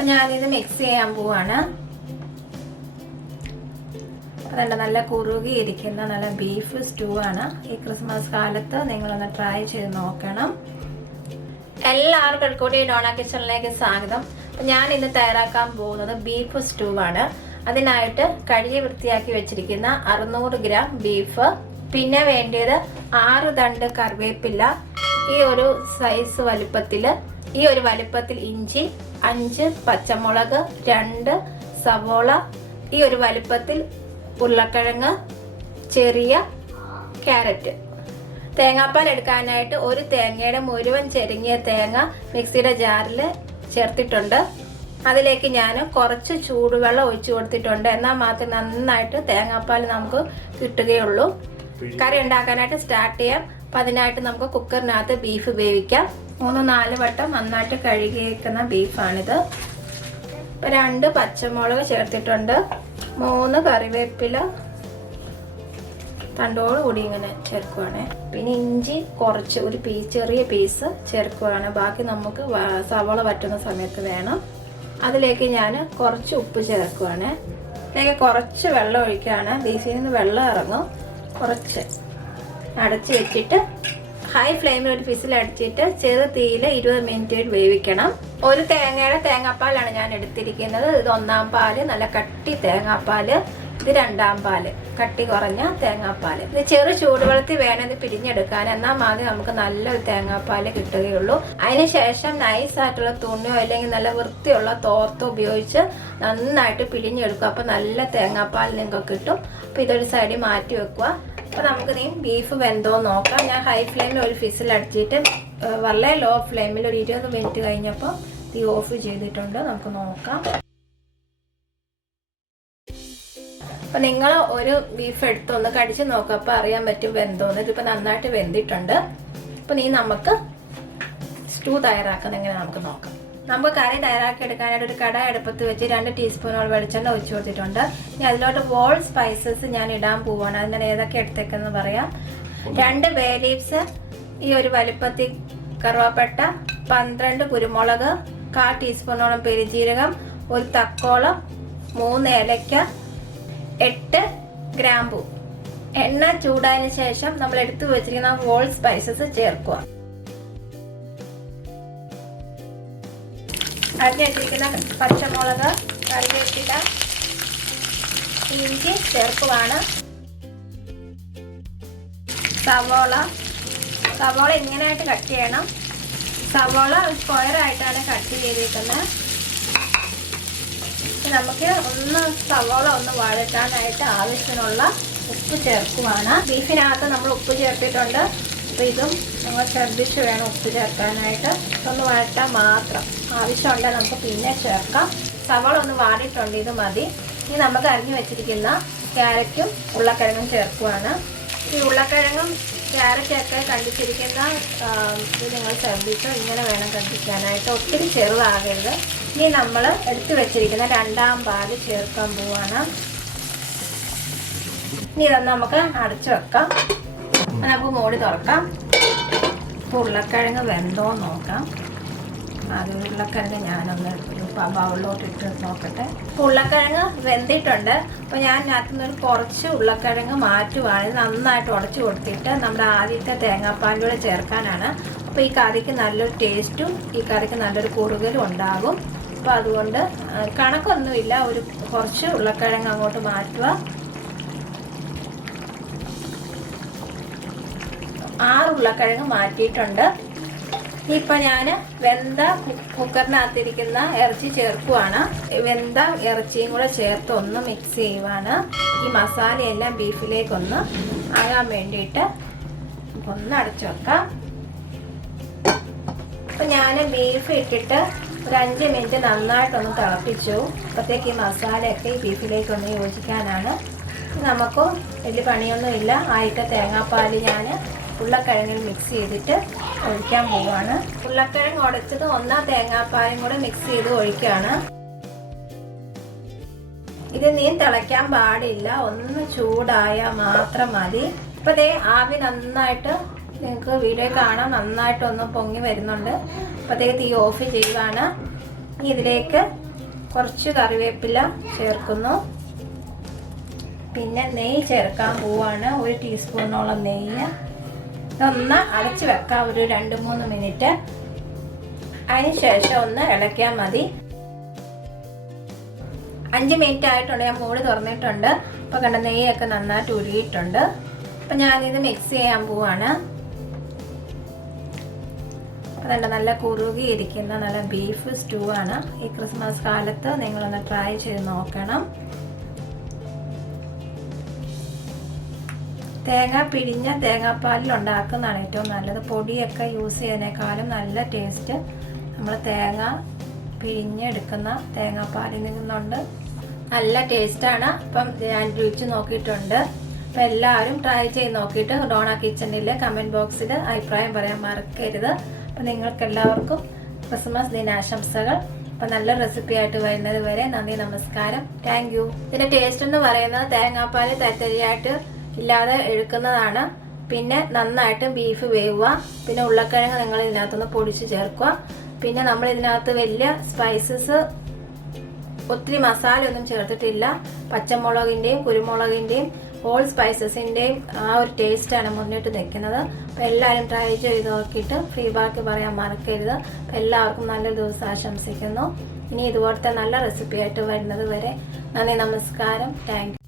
അപ്പം ഞാനിത് മിക്സ് ചെയ്യാൻ പോവാണ്. അതുകൊണ്ട് നല്ല കുറുകിയിരിക്കുന്ന നല്ല ബീഫ് സ്റ്റൂ ആണ്. ഈ ക്രിസ്മസ് കാലത്ത് നിങ്ങളൊന്ന് ട്രൈ ചെയ്ത് നോക്കണം. എല്ലാവർക്കും കൂടി ഡോണ കിച്ചണിലേക്ക് സ്വാഗതം. അപ്പം ഞാൻ ഇന്ന് തയ്യാറാക്കാൻ പോകുന്നത് ബീഫ് സ്റ്റൂ ആണ്. അതിനായിട്ട് കഴുകി വൃത്തിയാക്കി വെച്ചിരിക്കുന്ന 600 ഗ്രാം ബീഫ്, പിന്നെ വേണ്ടിയത് 6 തണ്ട് കറിവേപ്പില, ഈ ഒരു സൈസ് വലിപ്പത്തിൽ ഇഞ്ചി, 5 പച്ചമുളക്, 2 സവോള, ഈ ഒരു വലിപ്പത്തിൽ ഉരുളക്കിഴങ്ങ്, ചെറിയ ക്യാരറ്റ്. തേങ്ങാപ്പാൽ എടുക്കാനായിട്ട് ഒരു തേങ്ങയുടെ മുഴുവൻ ചെരുങ്ങിയ തേങ്ങ മിക്സിയുടെ ജാറിൽ ചേർത്തിട്ടുണ്ട്. അതിലേക്ക് ഞാൻ കുറച്ച് ചൂടുവെള്ളം ഒഴിച്ചു കൊടുത്തിട്ടുണ്ട്. എന്നാൽ മാത്രമേ നന്നായിട്ട് തേങ്ങാപ്പാൽ നമുക്ക് കിട്ടുകയുള്ളൂ. കറി ഉണ്ടാക്കാനായിട്ട് സ്റ്റാർട്ട് ചെയ്യാം. അപ്പം അതിനായിട്ട് നമുക്ക് കുക്കറിനകത്ത് ബീഫ് വേവിക്കാം. 3-4 വട്ടം നന്നായിട്ട് കഴുകിയേക്കുന്ന ബീഫാണിത്. ഇപ്പം 2 പച്ചമുളക് ചേർത്തിട്ടുണ്ട്, 3 കറിവേപ്പില തണ്ടോട് കൂടി ഇങ്ങനെ ചേർക്കുവാണ്. പിന്നെ ഇഞ്ചി കുറച്ച് ഒരു ചെറിയ പീസ് ചേർക്കുവാണ്. ബാക്കി നമുക്ക് സവോള വറ്റുന്ന സമയത്ത് വേണം. അതിലേക്ക് ഞാൻ കുറച്ച് ഉപ്പ് ചേർക്കുവാണ്. അതിലേക്ക് കുറച്ച് വെള്ളം ഒഴിക്കുകയാണ്. ബീഫിൽ നിന്ന് വെള്ളം ഇറങ്ങും. കുറച്ച് അടച്ച് വെച്ചിട്ട് ഹൈ ഫ്ലെയിമിൽ ഒരു വിസിൽ അടിച്ചിട്ട് ചെറു തീയിൽ 20 മിനിറ്റ് വേവിക്കണം. ഒരു തേങ്ങയുടെ തേങ്ങാപ്പാലാണ് ഞാൻ എടുത്തിരിക്കുന്നത്. ഇത് 1-ാം പാല്, നല്ല കട്ടി തേങ്ങാപ്പാല്. ഇത് 2-ാം പാല്, കട്ടി കുറഞ്ഞ തേങ്ങാപ്പാല്. ഇത് ചെറു ചൂടുവെള്ളത്തിൽ വേണം ഇത് പിരിഞ്ഞെടുക്കാൻ. എന്നാൽ മാത്രമേ നമുക്ക് നല്ലൊരു തേങ്ങാപ്പാല് കിട്ടുകയുള്ളൂ. അതിനുശേഷം നൈസായിട്ടുള്ള തുണിയോ അല്ലെങ്കിൽ നല്ല വൃത്തിയുള്ള തോർത്തോ ഉപയോഗിച്ച് നന്നായിട്ട് പിരിഞ്ഞെടുക്കുക. അപ്പോൾ നല്ല തേങ്ങാപ്പാൽ നിങ്ങൾക്ക് കിട്ടും. അപ്പോൾ ഇതൊരു സൈഡിൽ മാറ്റി വെക്കുക. അപ്പോൾ നമുക്ക് ബീഫ് വെന്തോ നോക്കാം. ഞാൻ ഹൈ ഫ്ലെയിമിൽ ഒരു വിസിൽ അടിച്ചിട്ട് വളരെ ലോ ഫ്ലെയിമിൽ ഒരു 20 മിനിറ്റ് കഴിഞ്ഞപ്പോൾ തീ ഓഫ് ചെയ്തിട്ടുണ്ട്. നമുക്ക് നോക്കാം. അപ്പം നിങ്ങൾ ഒരു ബീഫ് എടുത്തൊന്ന് കടിച്ച് നോക്കുക. അപ്പോൾ അറിയാൻ പറ്റും വെന്തോന്ന്. ഇതിപ്പോൾ നന്നായിട്ട് വെന്തിട്ടുണ്ട്. അപ്പം നമുക്ക് സ്റ്റൂ തയ്യാറാക്കുന്നത് എങ്ങനെ നമുക്ക് നോക്കാം. നമുക്ക് കറി തയ്യാറാക്കി എടുക്കാനായിട്ട് ഒരു കടായി അടുപ്പത്ത് വെച്ച് 2 ടീസ്പൂണോളം വെളിച്ചെണ്ണ ഒഴിച്ചു കൊടുത്തിട്ടുണ്ട്. ഇനി അതിലോട്ട് ഹോൾ സ്പൈസസ് ഞാൻ ഇടാൻ പോവാണ്. അതിന് ഏതൊക്കെ എടുത്തേക്കെന്ന് പറയാം. 2 ബേ ലീവ്സ്, ഈ ഒരു വലിപ്പത്തിൽ കറുവാപ്പട്ട, 12 കുരുമുളക്, 1/4 ടീസ്പൂണോളം പെരുജീരകം, 1 തക്കോളം, 3 ഏലക്ക, 8 ഗ്രാമ്പൂ. എണ്ണ ചൂടായതിനു ശേഷം നമ്മൾ എടുത്തു വെച്ചിരിക്കുന്ന ഹോൾ സ്പൈസസ് ചേർക്കുക. അരിഞ്ഞു വെച്ചിരിക്കുന്ന പച്ചമുളക്, കറിവേപ്പില, ഇഞ്ചി ചേർക്കുവാണ്. സവോള ഇങ്ങനെയായിട്ട് കട്ട് ചെയ്യണം. സവോള സ്ക്വയറായിട്ടാണ് കട്ട് ചെയ്തിരിക്കുന്നത്. നമുക്ക് സവോള ഒന്ന് വഴറ്റാനായിട്ട് ആവശ്യത്തിനുള്ള ഉപ്പ് ചേർക്കുവാണ്. ബീഫിനകത്ത് നമ്മൾ ഉപ്പ് ചേർത്തിട്ടുണ്ട്. അപ്പോൾ ഇതും നമ്മൾ ശ്രദ്ധിച്ച് വേണം ഉപ്പ് ചേർക്കാനായിട്ട്. ഒന്ന് വഴറ്റാൻ മാത്രം. ആവശ്യമുണ്ടെങ്കിൽ നമുക്ക് പിന്നെ ചേർക്കാം. സവോള ഒന്ന് വാടിയിട്ടുണ്ട്, ഇത് മതി. ഇനി നമുക്ക് അരിഞ്ഞു വെച്ചിരിക്കുന്ന ക്യാരറ്റും ഉരുളക്കിഴങ്ങും ചേർക്കുവാണ്. ഈ ഉരുളക്കിഴങ്ങും ക്യാരറ്റൊക്കെ കണ്ടിച്ചിരിക്കുന്ന ഇത് നിങ്ങൾ ശ്രദ്ധിച്ച് ഇങ്ങനെ വേണം കണ്ടിക്കാനായിട്ട്. ഒത്തിരി ചെറുതാകരുത്. ഇനി നമ്മൾ എടുത്തു വെച്ചിരിക്കുന്ന 2-ാം പാല് ചേർക്കാൻ പോവാണ്. ഇനി ഇതൊന്ന് നമുക്ക് അടച്ചു വെക്കാം. നമുക്ക് മൂടി തുറക്കാം. ഉരുളക്കിഴങ്ങ് വെന്തോ നോക്കാം. അത് ഉരുളക്കിഴങ്ങ് ഞാനൊന്ന് ബൗളിലോട്ട് ഇട്ട് നോക്കട്ടെ. ഉരുളക്കിഴങ്ങ് വെന്തിട്ടുണ്ട്. അപ്പോൾ ഞാൻ അതിനകത്തുനിന്ന് കുറച്ച് ഉരുളക്കിഴങ്ങ് മാറ്റുവാണ്. നന്നായിട്ട് ഉടച്ചു കൊടുത്തിട്ട് നമ്മുടെ ആദ്യത്തെ തേങ്ങാപ്പാലിലൂടെ ചേർക്കാനാണ്. അപ്പോൾ ഈ കറിക്ക് നല്ലൊരു ടേസ്റ്റും ഈ കറിക്ക് നല്ലൊരു കുറുകലും ഉണ്ടാകും. അപ്പോൾ അതുകൊണ്ട് കണക്കൊന്നുമില്ല, ഒരു കുറച്ച് ഉരുളക്കിഴങ്ങ് അങ്ങോട്ട് മാറ്റുക. 6 ഉരുളക്കിഴങ്ങ് മാറ്റിയിട്ടുണ്ട്. ഇപ്പം ഞാൻ വെന്ത കുക്കറിനകത്തിരിക്കുന്ന ഇറച്ചി ചേർക്കുവാണ്. വെന്ത ഇറച്ചിയും കൂടെ ചേർത്ത് ഒന്ന് മിക്സ് ചെയ്യുവാണ്. ഈ മസാലയെല്ലാം ബീഫിലേക്കൊന്ന് ആകാൻ വേണ്ടിയിട്ട് ഒന്ന് അടച്ചു വെക്കാം. അപ്പം ഞാൻ ബീഫ് ഇട്ടിട്ട് ഒരു 5 മിനിറ്റ് നന്നായിട്ടൊന്ന് തിളപ്പിച്ചു. അപ്പോഴത്തേക്ക് ഈ മസാലയൊക്കെ ഈ ബീഫിലേക്കൊന്ന് യോജിക്കാനാണ്. നമുക്കും വലിയ പണിയൊന്നുമില്ല. ആയിട്ട് തേങ്ങാപ്പാൽ ഞാൻ ഉരുളക്കിഴങ്ങിൽ മിക്സ് ചെയ്തിട്ട് ഒഴിക്കാൻ പോവാണ്. ഉരുളക്കിഴങ്ങ് ഉടച്ചത് 1-ാം തേങ്ങാപ്പാലും കൂടെ മിക്സ് ചെയ്ത് ഒഴിക്കുകയാണ്. ഇത് തിളയ്ക്കാൻ പാടില്ല, ഒന്ന് ചൂടായാൽ മാത്രം മതി. ഇപ്പം ദേ ആവി നന്നായിട്ട് നിങ്ങൾക്ക് വീഡിയോ കാണാൻ നന്നായിട്ടൊന്ന് പൊങ്ങി വരുന്നുണ്ട്. അപ്പോഴത്തേക്ക് തീ ഓഫ് ചെയ്യുകയാണ്. ഇതിലേക്ക് കുറച്ച് കറിവേപ്പില ചേർക്കുന്നു. പിന്നെ നെയ്യ് ചേർക്കാൻ പോവാണ്. 1 ടീസ്പൂണോളം നെയ്യ്. ഇതൊന്ന് അടച്ച് വെക്കാം ഒരു 2-3 മിനിറ്റ്. അതിന് ശേഷം ഒന്ന് ഇളക്കിയാൽ മതി. 5 മിനിറ്റ് ആയിട്ടുണ്ട്. ഞാൻ മൂടി തുറന്നിട്ടുണ്ട്. അപ്പോൾ കണ്ട നെയ്യൊക്കെ നന്നായിട്ട് ഉരുകിയിട്ടുണ്ട്. അപ്പം ഞാനിത് മിക്സ് ചെയ്യാൻ പോവാണ്. അതുകൊണ്ട് നല്ല കുറുകിയിരിക്കുന്ന നല്ല ബീഫ് സ്റ്റൂ ആണ്. ഈ ക്രിസ്മസ് കാലത്ത് നിങ്ങളൊന്ന് ട്രൈ ചെയ്ത് നോക്കണം. തേങ്ങ പിഴിഞ്ഞ തേങ്ങാപ്പാലിൽ ഉണ്ടാക്കുന്നതാണ് ഏറ്റവും നല്ലത്. പൊടിയൊക്കെ യൂസ് ചെയ്യുന്നതിനേക്കാളും നല്ല ടേസ്റ്റ് നമ്മൾ തേങ്ങ പിഴിഞ്ഞെടുക്കുന്ന തേങ്ങാപ്പാലിൽ നിന്നുണ്ട്. നല്ല ടേസ്റ്റാണ്. അപ്പം ഞാൻ രുചിച്ച് നോക്കിയിട്ടുണ്ട്. അപ്പം എല്ലാവരും ട്രൈ ചെയ്ത് നോക്കിയിട്ട് ഡോണ കിച്ചണിലെ കമൻറ്റ് ബോക്സിൽ അഭിപ്രായം പറയാൻ മറക്കരുത്. അപ്പം നിങ്ങൾക്ക് എല്ലാവർക്കും ക്രിസ്മസ് ദിനാശംസകൾ. അപ്പം നല്ല റെസിപ്പി ആയിട്ട് വരുന്നത് വരെ നന്ദി, നമസ്കാരം, താങ്ക് യു. ഇതിൻ്റെ ടേസ്റ്റ് എന്ന് പറയുന്നത് തേങ്ങാപ്പാൽ തരിതരിയായിട്ട് ഇല്ലാതെ എടുക്കുന്നതാണ്. പിന്നെ നന്നായിട്ട് ബീഫ് വേവുക. പിന്നെ ഉരുളക്കിഴങ്ങ് നിങ്ങൾ ഇതിനകത്തൊന്ന് പൊടിച്ച് ചേർക്കുക. പിന്നെ നമ്മൾ ഇതിനകത്ത് വലിയ സ്പൈസസ് ഒത്തിരി മസാല ഒന്നും ചേർത്തിട്ടില്ല. പച്ചമുളകിൻ്റെയും കുരുമുളകിൻ്റെയും ഹോൾ സ്പൈസസിൻ്റെയും ആ ഒരു ടേസ്റ്റാണ് മുന്നിട്ട് നിൽക്കുന്നത്. അപ്പോൾ എല്ലാവരും ട്രൈ ചെയ്ത് നോക്കിയിട്ട് ഫീഡ്ബാക്ക് പറയാൻ മറക്കരുത്. അപ്പോൾ എല്ലാവർക്കും നല്ലൊരു ദിവസം ആശംസിക്കുന്നു. ഇനി ഇതുപോലത്തെ നല്ല റെസിപ്പി ആയിട്ട് വരുന്നത് വരെ നന്ദി, നമസ്കാരം, താങ്ക് യു.